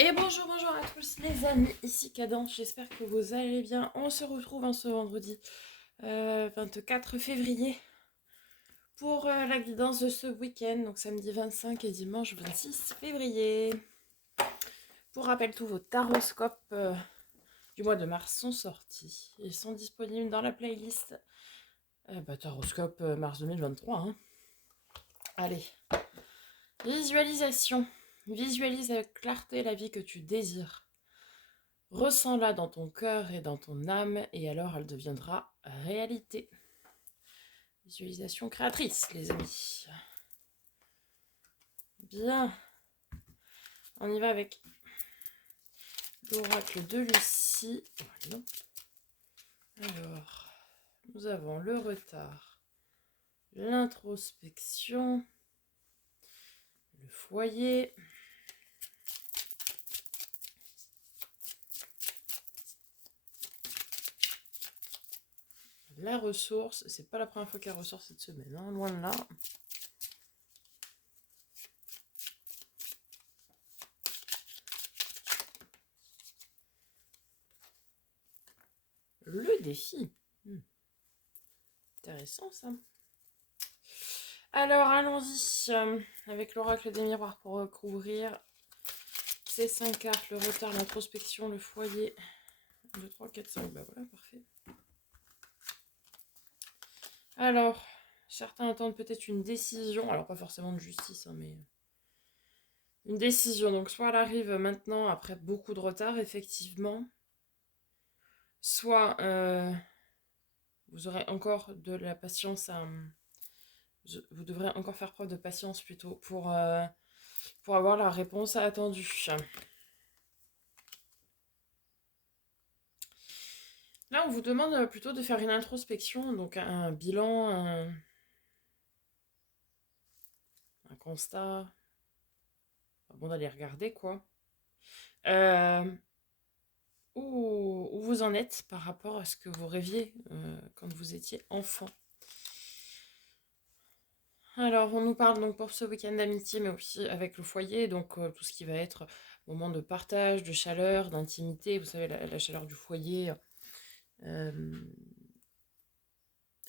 Et bonjour à tous les amis, ici Cadence, j'espère que vous allez bien. On se retrouve ce vendredi 24 février pour la guidance de ce week-end, donc samedi 25 et dimanche 26 février. Pour rappel, tous vos taroscopes du mois de mars sont sortis. Ils sont disponibles dans la playlist Taroscope mars 2023. Hein. Allez, visualisation. Visualise avec clarté la vie que tu désires. Ressens-la dans ton cœur et dans ton âme, et alors elle deviendra réalité. Visualisation créatrice, les amis. Bien. On y va avec l'oracle de Lucie. Alors, nous avons le retard, l'introspection, le foyer, la ressource. C'est pas la première fois qu'elle ressort cette semaine, hein, loin de là. Le défi. Intéressant ça. Alors allons-y avec l'oracle des miroirs pour recouvrir ces 5 cartes, le retard, l'introspection, le foyer. 1, 2, 3, 4, 5, bah voilà, parfait. Alors, certains attendent peut-être une décision, alors pas forcément de justice, hein, mais une décision. Donc soit elle arrive maintenant après beaucoup de retard, effectivement, soit vous aurez encore de la patience à... Vous devrez encore faire preuve de patience plutôt pour avoir la réponse attendue. Là, on vous demande plutôt de faire une introspection, donc un bilan, un constat. Bon, d'aller regarder quoi. Où vous en êtes par rapport à ce que vous rêviez quand vous étiez enfant. Alors, on nous parle donc pour ce week-end d'amitié, mais aussi avec le foyer, donc tout ce qui va être moment de partage, de chaleur, d'intimité, vous savez, la chaleur du foyer, la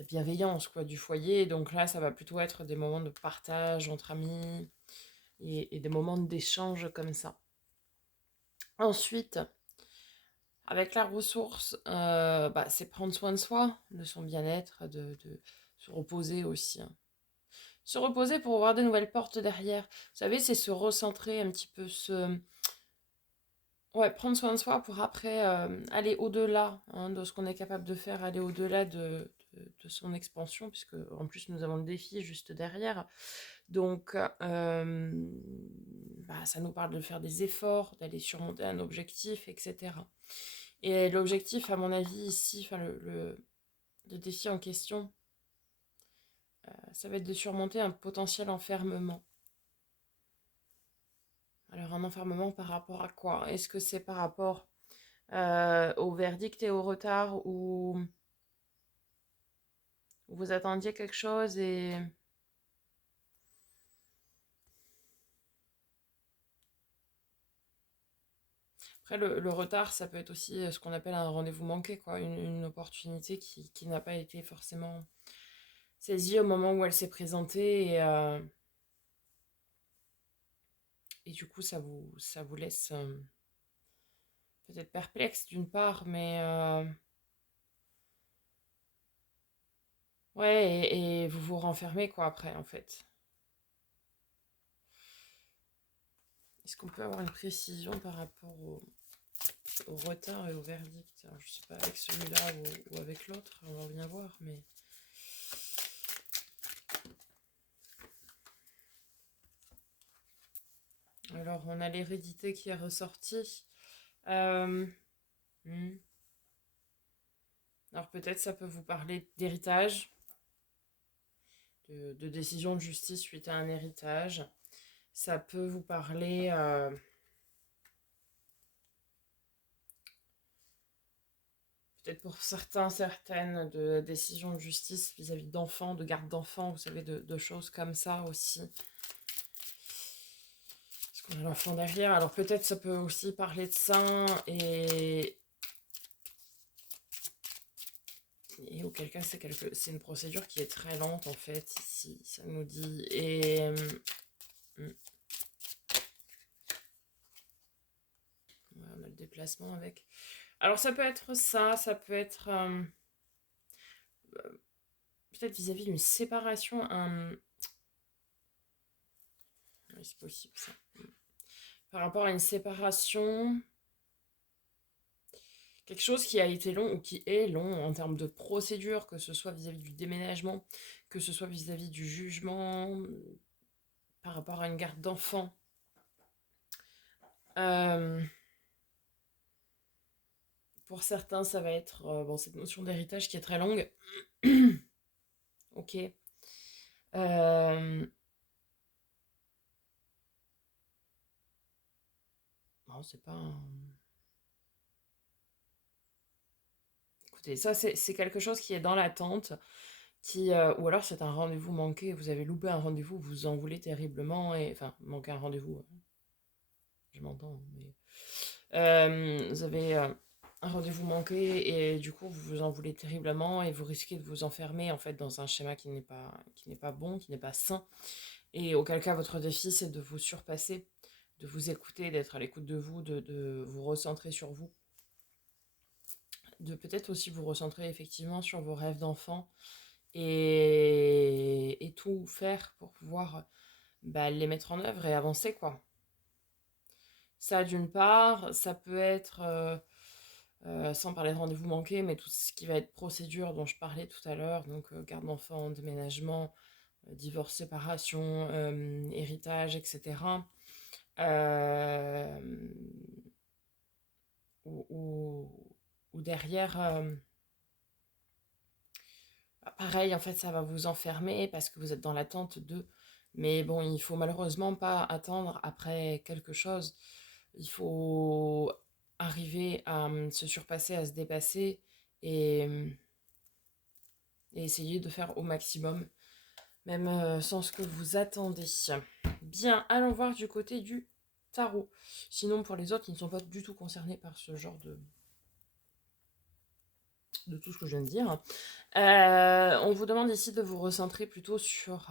bienveillance quoi, du foyer. Donc là, ça va plutôt être des moments de partage entre amis et des moments d'échange comme ça. Ensuite, avec la ressource, c'est prendre soin de soi, de son bien-être, de se reposer aussi. Hein. Se reposer pour ouvrir de nouvelles portes derrière. Vous savez, c'est se recentrer un petit peu, prendre soin de soi pour après aller au-delà de ce qu'on est capable de faire, aller au-delà de son expansion, puisque en plus nous avons le défi juste derrière. Donc, ça nous parle de faire des efforts, d'aller surmonter un objectif, etc. Et l'objectif, à mon avis, ici, le défi en question, ça va être de surmonter un potentiel enfermement. Alors, un enfermement par rapport à quoi? Est-ce que c'est par rapport au verdict et au retard où vous attendiez quelque chose et... Après, le retard, ça peut être aussi ce qu'on appelle un rendez-vous manqué, quoi, une opportunité qui n'a pas été forcément saisie au moment où elle s'est présentée et du coup, ça vous laisse peut-être perplexe d'une part, mais ouais, et vous vous renfermez, quoi, après, en fait. Est-ce qu'on peut avoir une précision par rapport au retard et au verdict? Alors, je sais pas avec celui-là ou avec l'autre, on va bien voir, mais... Alors, on a l'hérédité qui est ressortie. Alors, peut-être ça peut vous parler d'héritage, de décision de justice suite à un héritage. Ça peut vous parler... peut-être pour certains, certaines, de décisions de justice vis-à-vis d'enfants, de garde d'enfants, vous savez, de choses comme ça aussi. Est-ce l'enfant derrière. Alors peut-être ça peut aussi parler de ça et auquel cas c'est une procédure qui est très lente en fait ici, ça nous dit. Ouais, on a le déplacement avec. Alors ça peut être ça, ça peut être peut-être vis-à-vis d'une séparation, oui, c'est possible ça. Par rapport à une séparation, quelque chose qui a été long ou qui est long en termes de procédure, que ce soit vis-à-vis du déménagement, que ce soit vis-à-vis du jugement, par rapport à une garde d'enfant. Euh, pour certains, ça va être bon, cette notion d'héritage qui est très longue. Ok. Euh, bon, c'est pas Écoutez, ça, c'est quelque chose qui est dans l'attente, ou alors c'est un rendez-vous manqué, vous avez loupé un rendez-vous, vous en voulez terriblement, enfin, manqué un rendez-vous, je m'entends, mais vous avez un rendez-vous manqué et du coup vous vous en voulez terriblement et vous risquez de vous enfermer en fait dans un schéma qui n'est pas bon, qui n'est pas sain, et auquel cas votre défi c'est de vous surpasser, de vous écouter, d'être à l'écoute de vous, de vous recentrer sur vous, de peut-être aussi vous recentrer effectivement sur vos rêves d'enfant et tout faire pour pouvoir les mettre en œuvre et avancer, quoi. Ça, d'une part, ça peut être, sans parler de rendez-vous manqué, mais tout ce qui va être procédure dont je parlais tout à l'heure, donc garde d'enfants, déménagement, divorce, séparation, héritage, etc. Euh, ou, ou derrière, pareil, en fait, ça va vous enfermer parce que vous êtes dans l'attente de. Mais bon, il faut malheureusement pas attendre après quelque chose. Il faut arriver à se surpasser, à se dépasser et, et essayer de faire au maximum, même sans ce que vous attendez. Bien, allons voir du côté du tarot. Sinon, pour les autres, ils ne sont pas du tout concernés par ce genre de tout ce que je viens de dire. On vous demande ici de vous recentrer plutôt sur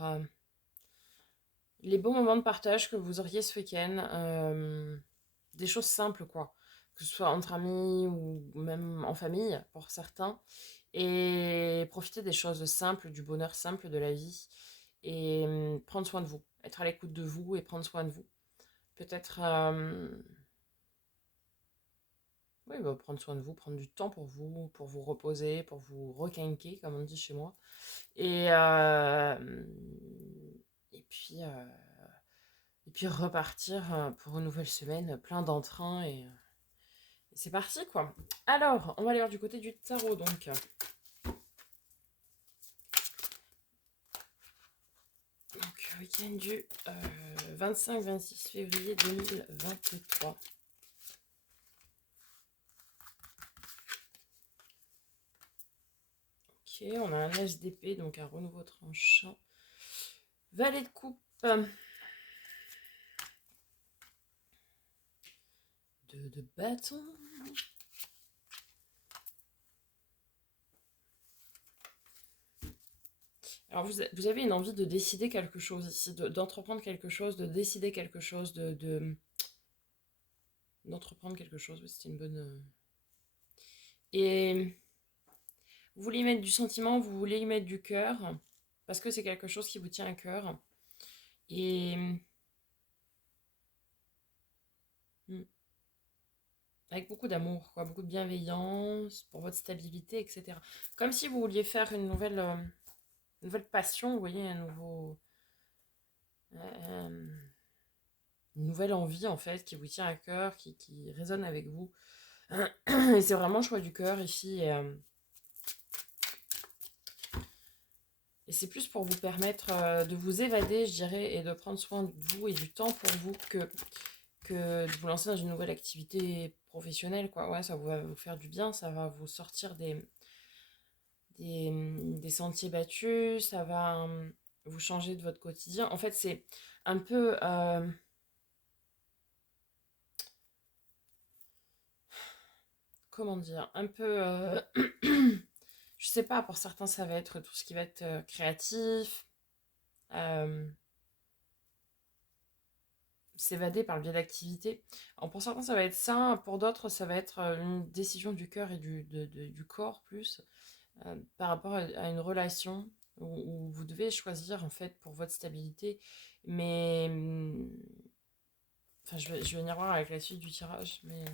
les bons moments de partage que vous auriez ce week-end. Des choses simples, quoi. Que ce soit entre amis ou même en famille, pour certains. Et profiter des choses simples, du bonheur simple de la vie. Et prendre soin de vous. Être à l'écoute de vous et prendre soin de vous. Peut-être... oui, prendre soin de vous, prendre du temps pour vous reposer, pour vous requinquer, comme on dit chez moi. Et, et puis... Et puis repartir pour une nouvelle semaine, plein d'entrain et c'est parti quoi. Alors, on va aller voir du côté du tarot donc. Donc, week-end du 25-26 février 2023. Ok, on a un as d'épée, donc un renouveau tranchant. Valet de coupe. De bâton. Alors vous avez une envie de décider quelque chose ici, d'entreprendre quelque chose, de décider quelque chose, d'entreprendre quelque chose. Oui, c'était une bonne... Et vous voulez y mettre du sentiment, vous voulez y mettre du cœur, parce que c'est quelque chose qui vous tient à cœur. Et avec beaucoup d'amour, quoi, beaucoup de bienveillance pour votre stabilité, etc. Comme si vous vouliez faire une nouvelle passion, vous voyez, euh, une nouvelle envie en fait qui vous tient à cœur, qui résonne avec vous. Et c'est vraiment le choix du cœur ici. Et c'est plus pour vous permettre de vous évader, je dirais, et de prendre soin de vous et du temps pour vous que de vous lancer dans une nouvelle activité professionnelle, quoi. Ouais, ça va vous faire du bien, ça va vous sortir des sentiers battus, ça va vous changer de votre quotidien. En fait, c'est un peu comment dire, un peu, je sais pas, pour certains, ça va être tout ce qui va être créatif, euh, s'évader par le biais d'activités. Alors, pour certains, ça va être ça, pour d'autres, ça va être une décision du cœur et du corps plus, par rapport à une relation où vous devez choisir, en fait, pour votre stabilité. Mais, enfin, je vais venir voir avec la suite du tirage, mais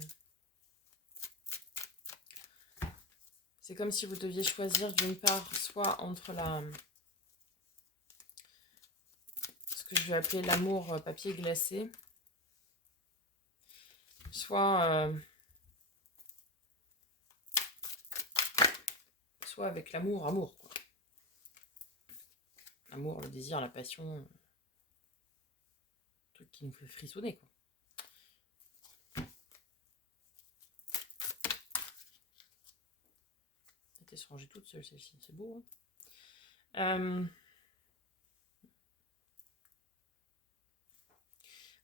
c'est comme si vous deviez choisir d'une part, soit entre ce que je vais appeler l'amour papier glacé, soit, soit avec l'amour, amour, quoi. L'amour, le désir, la passion, le truc qui nous fait frissonner, quoi. Elle se ranger toute seule, celle-ci, c'est beau, hein.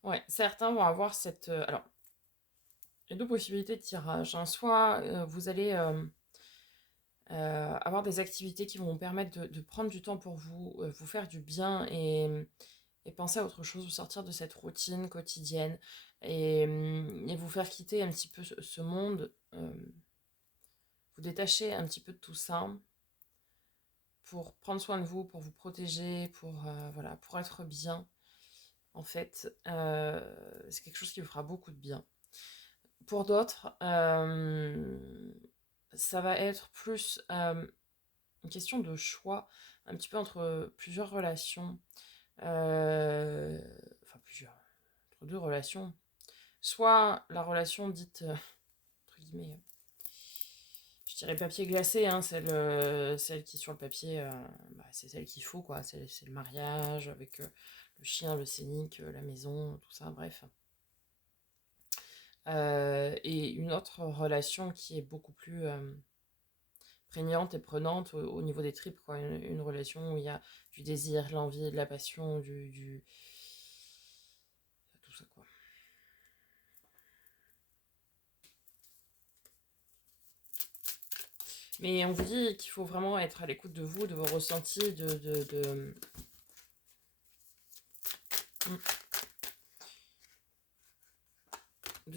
Ouais, certains vont avoir cette... alors, il y a deux possibilités de tirage, hein. Soit vous allez avoir des activités qui vont vous permettre de prendre du temps pour vous, vous faire du bien et penser à autre chose, vous sortir de cette routine quotidienne et vous faire quitter un petit peu ce monde, vous détacher un petit peu de tout ça pour prendre soin de vous, pour vous protéger, voilà, pour être bien. En fait, c'est quelque chose qui vous fera beaucoup de bien. Pour d'autres, ça va être plus une question de choix, un petit peu entre plusieurs relations, enfin plusieurs, entre deux relations. Soit la relation dite, entre guillemets, je dirais papier glacé, hein, celle qui sur le papier, c'est celle qu'il faut, quoi. C'est le mariage avec le chien, le scénic, la maison, tout ça, bref. Et une autre relation qui est beaucoup plus prégnante et prenante au niveau des tripes, quoi. Une relation où il y a du désir, de l'envie, de la passion, tout ça, quoi. Mais on vous dit qu'il faut vraiment être à l'écoute de vous, de vos ressentis, de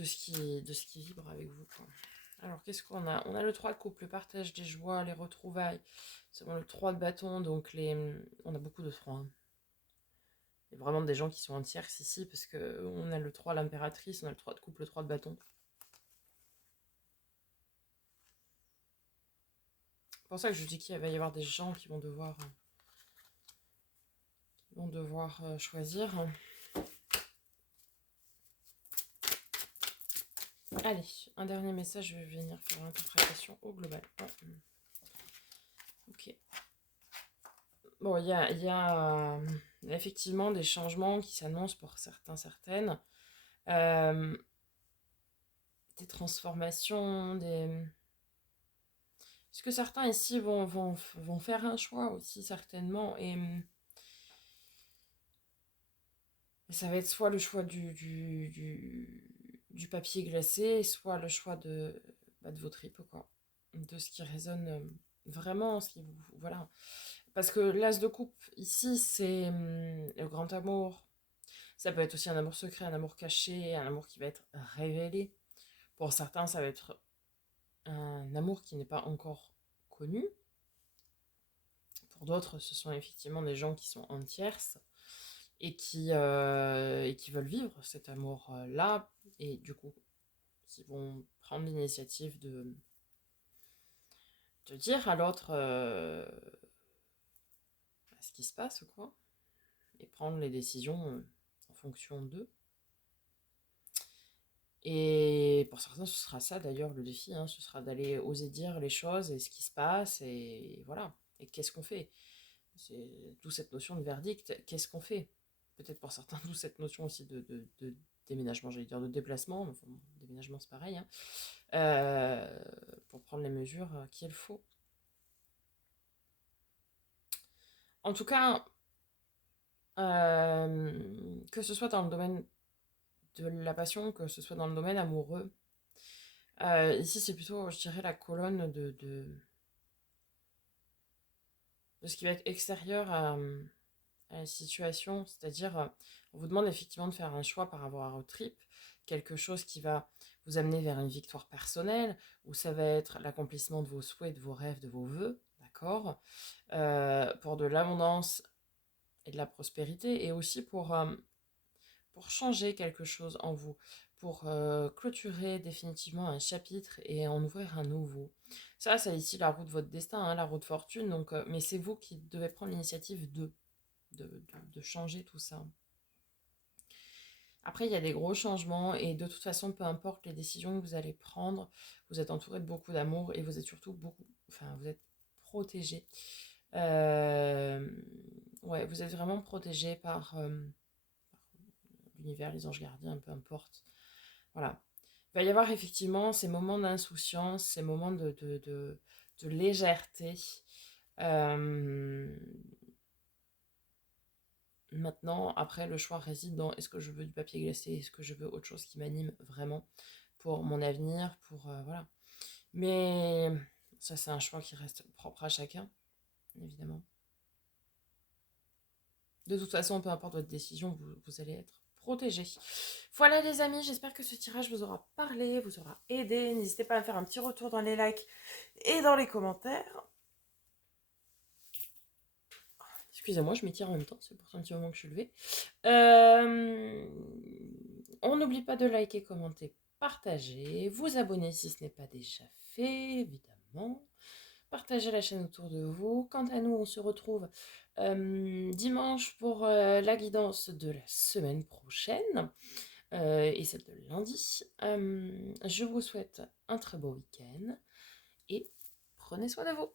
ce qui vibre avec vous, quoi. Alors, qu'est-ce qu'on a? On a le 3 de coupe, le partage des joies, les retrouvailles. C'est bon, le 3 de bâton, donc on a beaucoup de 3. Hein. Il y a vraiment des gens qui sont en tierce ici, parce qu'on a le 3 l'impératrice, on a le 3 de coupe, le 3 de bâton. C'est pour ça que je dis qu'il va y avoir des gens qui vont devoir choisir. Allez, un dernier message, je vais venir faire l'interprétation au global. Oh. Ok. Bon, il y a effectivement des changements qui s'annoncent pour certains, certaines. Euh, des transformations, des... Est-ce que certains ici vont faire un choix aussi, certainement, et ça va être soit le choix du papier glacé, soit le choix de vos tripes, quoi. De ce qui résonne vraiment, ce qui vous... Voilà. Parce que l'as de coupe, ici, c'est le grand amour. Ça peut être aussi un amour secret, un amour caché, un amour qui va être révélé. Pour certains, ça va être un amour qui n'est pas encore connu. Pour d'autres, ce sont effectivement des gens qui sont en tierce et qui veulent vivre cet amour-là. Et du coup, qui vont prendre l'initiative de dire à l'autre ce qui se passe, quoi. Et prendre les décisions en fonction d'eux. Et pour certains, ce sera ça d'ailleurs le défi, hein, ce sera d'aller oser dire les choses et ce qui se passe, et voilà. Et qu'est-ce qu'on fait? C'est d'où cette notion de verdict, qu'est-ce qu'on fait? Peut-être pour certains, d'où cette notion aussi de déménagement, j'allais dire de déplacement, mais enfin, déménagement c'est pareil, hein, pour prendre les mesures qu'il faut. En tout cas, que ce soit dans le domaine de la passion, que ce soit dans le domaine amoureux, Ici, c'est plutôt, je dirais, la colonne de ce qui va être extérieur à la situation. C'est-à-dire, on vous demande effectivement de faire un choix par rapport à votre trip, quelque chose qui va vous amener vers une victoire personnelle, où ça va être l'accomplissement de vos souhaits, de vos rêves, de vos vœux, d'accord. Pour de l'abondance et de la prospérité, et aussi pour changer quelque chose en vous, pour clôturer définitivement un chapitre et en ouvrir un nouveau. Ça, c'est ici la roue de votre destin, hein, la roue de fortune, donc, mais c'est vous qui devez prendre l'initiative de changer tout ça. Après, il y a des gros changements et de toute façon, peu importe les décisions que vous allez prendre, vous êtes entouré de beaucoup d'amour et vous êtes surtout beaucoup, enfin, vous êtes protégé. Euh, ouais, vous êtes vraiment protégé par l'univers, les anges gardiens, peu importe. Voilà. Il va y avoir effectivement ces moments d'insouciance, ces moments de légèreté. Euh, Maintenant, après, le choix réside dans est-ce que je veux du papier glacé, est-ce que je veux autre chose qui m'anime vraiment pour mon avenir, pour voilà. Mais ça, c'est un choix qui reste propre à chacun, évidemment. De toute façon, peu importe votre décision, vous allez être protégé. Voilà les amis, j'espère que ce tirage vous aura parlé, vous aura aidé. N'hésitez pas à me faire un petit retour dans les likes et dans les commentaires. Excusez-moi, je m'étire en même temps, c'est pour ça un petit moment que je suis levée. On n'oublie pas de liker, commenter, partager, vous abonner si ce n'est pas déjà fait, évidemment. Partagez la chaîne autour de vous. Quant à nous, on se retrouve dimanche pour la guidance de la semaine prochaine et celle de lundi. Je vous souhaite un très beau week-end et prenez soin de vous.